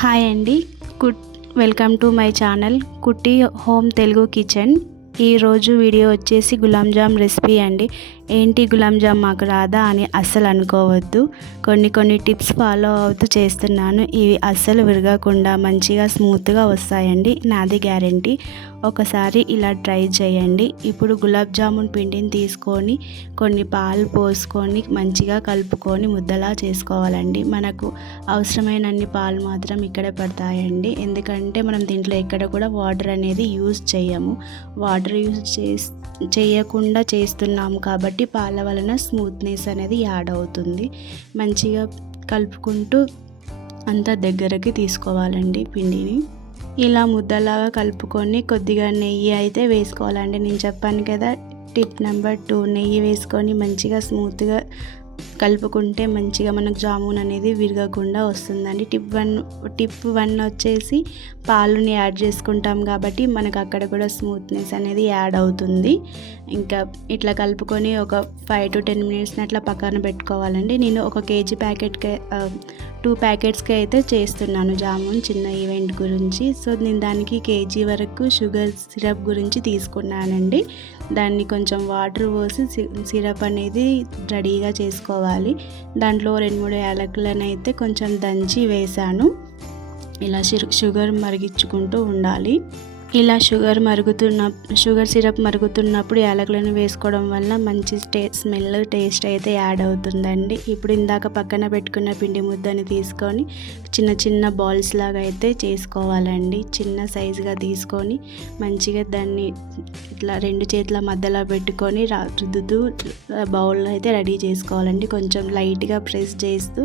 Hi అండి. కుట్ welcome to my channel కుట్టి home Telugu kitchen. ఈరోజు వీడియో వచ్చేసి గులాబ్ జామ్ రెసిపీ అండి. ఏంటి గులాబ్ జామ్ మాకు రాదా అని అస్సలు అనుకోవద్దు. కొన్ని టిప్స్ ఫాలో అవుతూ చేస్తున్నాను. ఇవి అస్సలు విరగకుండా మంచిగా స్మూత్గా వస్తాయండి, నాది గ్యారంటీ. ఒకసారి ఇలా ట్రై చేయండి. ఇప్పుడు గులాబ్ జామున్ పిండిని తీసుకొని కొన్ని పాలు పోసుకొని మంచిగా కలుపుకొని ముద్దలా చేసుకోవాలండి. మనకు అవసరమైనన్ని పాలు మాత్రం ఇక్కడే పడతాయండి, ఎందుకంటే మనం దీంట్లో ఎక్కడ కూడా వాటర్ అనేది యూజ్ చేయము. వాటర్ యూజ్ చేయకుండా చేస్తున్నాము కాబట్టి పాల వలన స్మూత్నెస్ అనేది యాడ్ అవుతుంది. మంచిగా కలుపుకుంటూ అంతా దగ్గరకి తీసుకోవాలండి పిండిని. ఇలా ముద్దలాగా కలుపుకొని కొద్దిగా నెయ్యి అయితే వేసుకోవాలండి. నేను చెప్పాను కదా, టిప్ నెంబర్ 2, నెయ్యి వేసుకొని మంచిగా స్మూత్గా కలుపుకుంటే మంచిగా మనకు జామున్ అనేది విరగకుండా వస్తుందండి. టిప్ వన్ వచ్చేసి పాలుని యాడ్ చేసుకుంటాం కాబట్టి మనకు అక్కడ కూడా స్మూత్నెస్ అనేది యాడ్ అవుతుంది. ఇంకా ఇట్లా కలుపుకొని ఒక 5 to 10 minutes అట్లా పక్కన పెట్టుకోవాలండి. నేను ఒక కేజీ ప్యాకెట్కి 2 ప్యాకెట్స్కి అయితే చేస్తున్నాను జామున్, చిన్న ఈవెంట్ గురించి. సో నేను దానికి కేజీ వరకు షుగర్ సిరప్ గురించి తీసుకున్నానండి. దాన్ని కొంచెం వాటర్ పోసి సిరప్ అనేది రెడీగా చేసుకోవాలి. దాంట్లో 2-3 యాలకులను అయితే కొంచెం దంచి వేసాను. ఇలా షుగర్ మరిగించుకుంటూ ఉండాలి. ఇలా షుగర్ సిరప్ మరుగుతున్నప్పుడు యాలకులను వేసుకోవడం వల్ల మంచి స్మెల్ టేస్ట్ అయితే యాడ్ అవుతుందండి. ఇప్పుడు ఇందాక పక్కన పెట్టుకున్న పిండి ముద్దని తీసుకొని చిన్న బాల్స్ లాగా అయితే చేసుకోవాలండి. చిన్న సైజుగా తీసుకొని మంచిగా దాన్ని ఇట్లా 2 చేతుల మధ్యలో పెట్టుకొని రుద్దుతూ బౌల్లో అయితే రెడీ చేసుకోవాలండి. కొంచెం లైట్గా ప్రెస్ చేస్తూ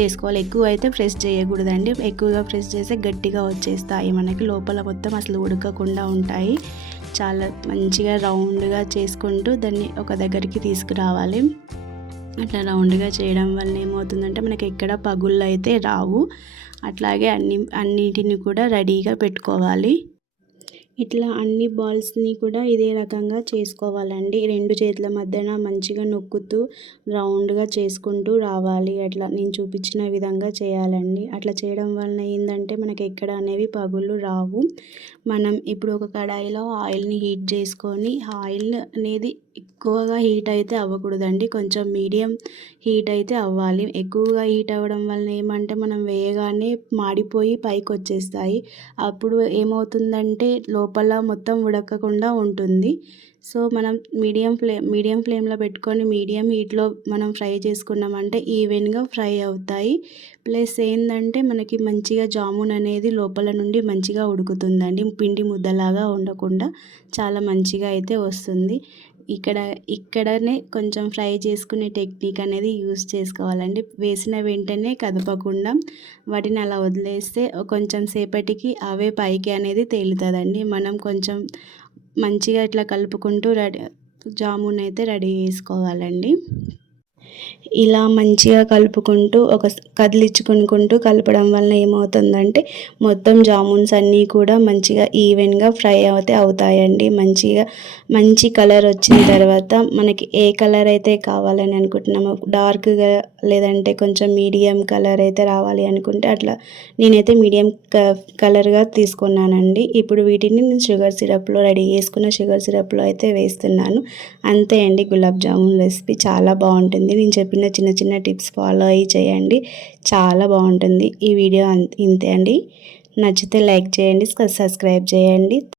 చేసుకోవాలి. ఎక్కువ అయితే ప్రెస్ చేయకూడదండి. ఎక్కువగా ప్రెస్ చేస్తే గట్టిగా వచ్చేస్తాయి, మనకి లోపల మొత్తం అసలు ఉడకకుండా ఉంటాయి. చాలా మంచిగా రౌండ్గా చేసుకుంటూ దాన్ని ఒక దగ్గరికి తీసుకురావాలి. అట్లా రౌండ్గా చేయడం వల్ల ఏమవుతుందంటే మనకి ఎక్కడ పగుళ్ళు అయితే రావు. అట్లాగే అన్నిటిని కూడా రెడీగా పెట్టుకోవాలి. ఇట్లా అన్ని బాల్స్ని కూడా ఇదే రకంగా చేసుకోవాలండి. 2 చేతుల మధ్యన మంచిగా నొక్కుతూ రౌండ్గా చేసుకుంటూ రావాలి. అట్లా నేను చూపించిన విధంగా చేయాలండి. అట్లా చేయడం వలన ఏంటంటే మనకి ఎక్కడ అనేవి పగుళ్ళు రావు. మనం ఇప్పుడు ఒక కడాయిలో ఆయిల్ని హీట్ చేసుకొని, ఆయిల్ అనేది ఎక్కువగా హీట్ అయితే అవ్వకూడదండి, కొంచెం మీడియం హీట్ అయితే అవ్వాలి. ఎక్కువగా హీట్ అవ్వడం వలన ఏమంటే మనం వేయగానే మాడిపోయి పైకి వచ్చేస్తాయి. అప్పుడు ఏమవుతుందంటే లోపల మొత్తం ఉడకకుండా ఉంటుంది. సో మనం మీడియం ఫ్లేమ్లో పెట్టుకొని మీడియం హీట్లో మనం ఫ్రై చేసుకున్నామంటే ఈవెన్గా ఫ్రై అవుతాయి. ప్లస్ ఏంటంటే మనకి మంచిగా జామున్ అనేది లోపల నుండి మంచిగా ఉడుకుతుందండి. పిండి ముద్దలాగా ఉండకుండా చాలా మంచిగా అయితే వస్తుంది. ఇక్కడనే కొంచెం ఫ్రై చేసుకునే టెక్నిక్ అనేది యూస్ చేసుకోవాలండి. వేసిన వెంటనే కదపకుండా వాటిని అలా వదిలేస్తే కొంచెం సేపటికి అవే పైకి అనేది తేలుతుందండి. మనం కొంచెం మంచిగా ఇట్లా కలుపుకుంటూ జామున్ అయితే రెడీ చేసుకోవాలండి. ఇలా మంచిగా కలుపుకుంటూ కదిలించుకుంటూ కలపడం వల్ల ఏమవుతుందంటే మొత్తం జామున్స్ అన్నీ కూడా మంచిగా ఈవెన్గా ఫ్రై అవుతాయండి. మంచి కలర్ వచ్చిన తర్వాత మనకి ఏ కలర్ అయితే కావాలని అనుకుంటున్నామో, డార్క్గా లేదంటే కొంచెం మీడియం కలర్ అయితే రావాలి అనుకుంటే అట్లా నేనైతే మీడియం కలర్గా తీసుకున్నానండి. ఇప్పుడు వీటిని నేను రెడీ చేసుకున్న షుగర్ సిరప్లో అయితే వేస్తున్నాను. అంతే అండి, గులాబ్ జామున్ రెసిపీ చాలా బాగుంటుంది. నేను చెప్పిన చిన్న టిప్స్ ఫాలో అయ్యి చేయండి, చాలా బాగుంటుంది. ఈ వీడియో ఇంతే అండి. నచ్చితే లైక్ చేయండి, సబ్స్క్రైబ్ చేయండి.